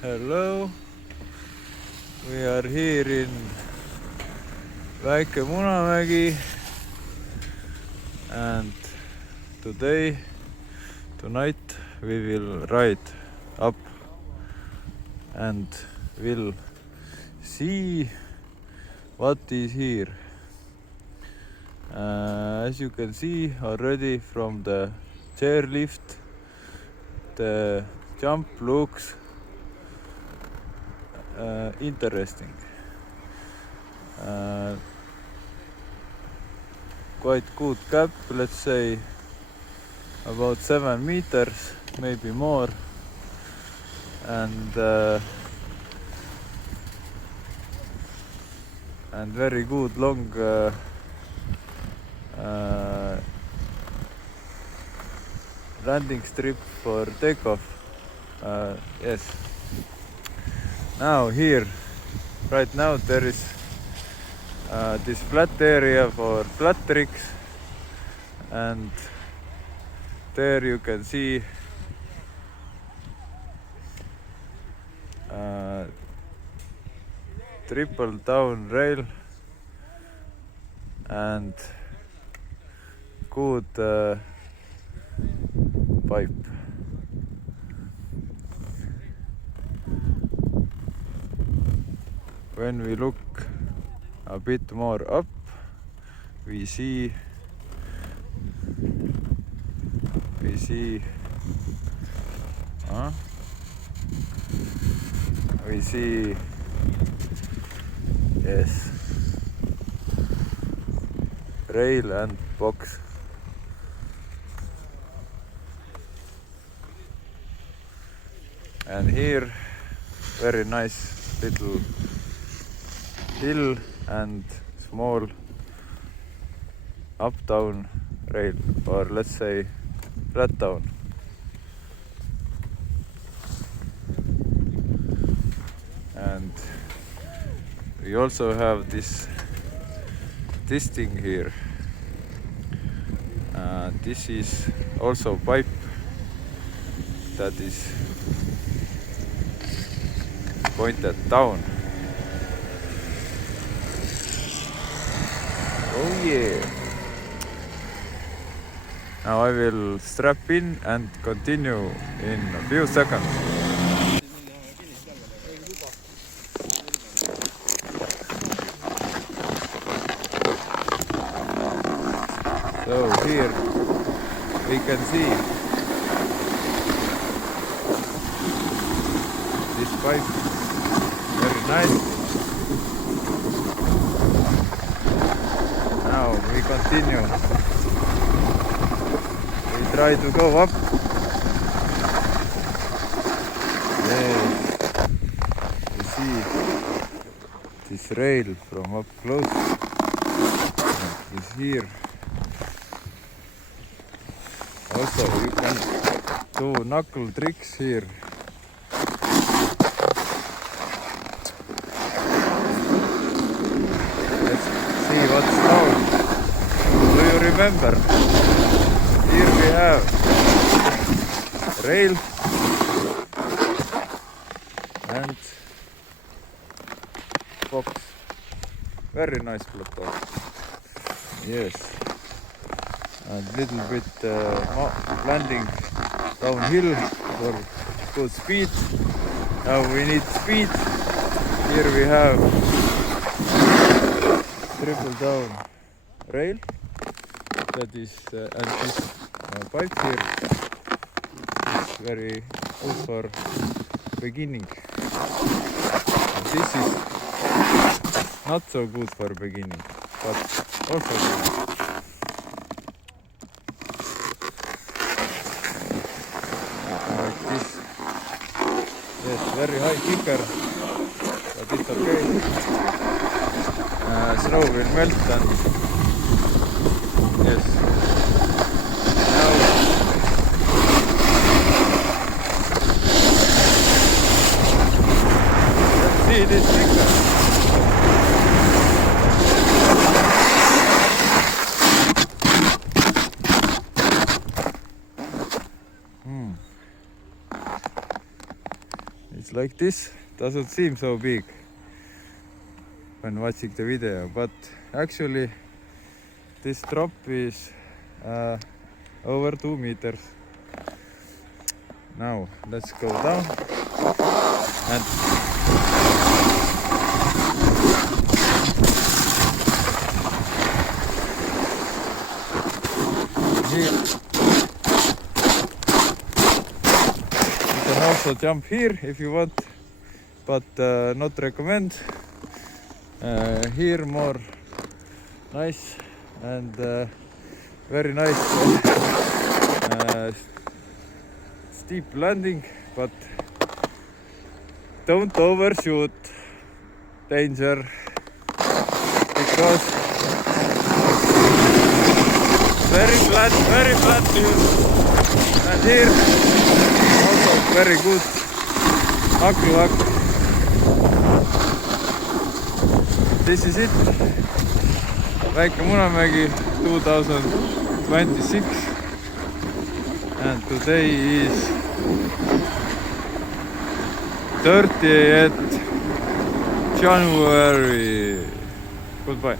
Hello, we are here in Väike Munamägi and tonight we will ride up and will see what is here. As you can see already from the chairlift, the jump looks interesting. Quite good gap, let's say about 7 meters, maybe more, and very good long landing strip for takeoff. Yes. Now here, right now there is this flat area for flat tricks, and there you can see triple down rail and good pipe. When we look a bit more up, we see yes, rail and box. And here very nice little hill and small up down rail, or let's say flat down. And we also have this thing here. This is also pipe that is pointed down. Oh yeah. Now I will strap in and continue in a few seconds. So here we can see this pipe, very nice. Now we continue. We try to go up. Yes. You see this rail from up close. And this here. Also you can do knuckle tricks here. Let's see what's down. Do you remember? Here we have rail and box. Very nice plateau. Yes. A little bit landing downhill for good speed. Now we need speed. Here we have triple down rail. That is and this pipe here is very good for beginning. And this is not so good for beginning, but also good. Like this. Yes, very high kicker, but it's okay. Snow will melt and yes. Now let's see this kicker. It's like this. Doesn't seem so big when watching the video, but actually this drop is over 2 meters. Now let's go down and here you can also jump here if you want, but not recommend. Here more nice and very nice steep landing, but don't overshoot. Danger, because very flat here, and here also very good aku. This is it, Väike Munamägi 2026, and today is 30th January. Goodbye.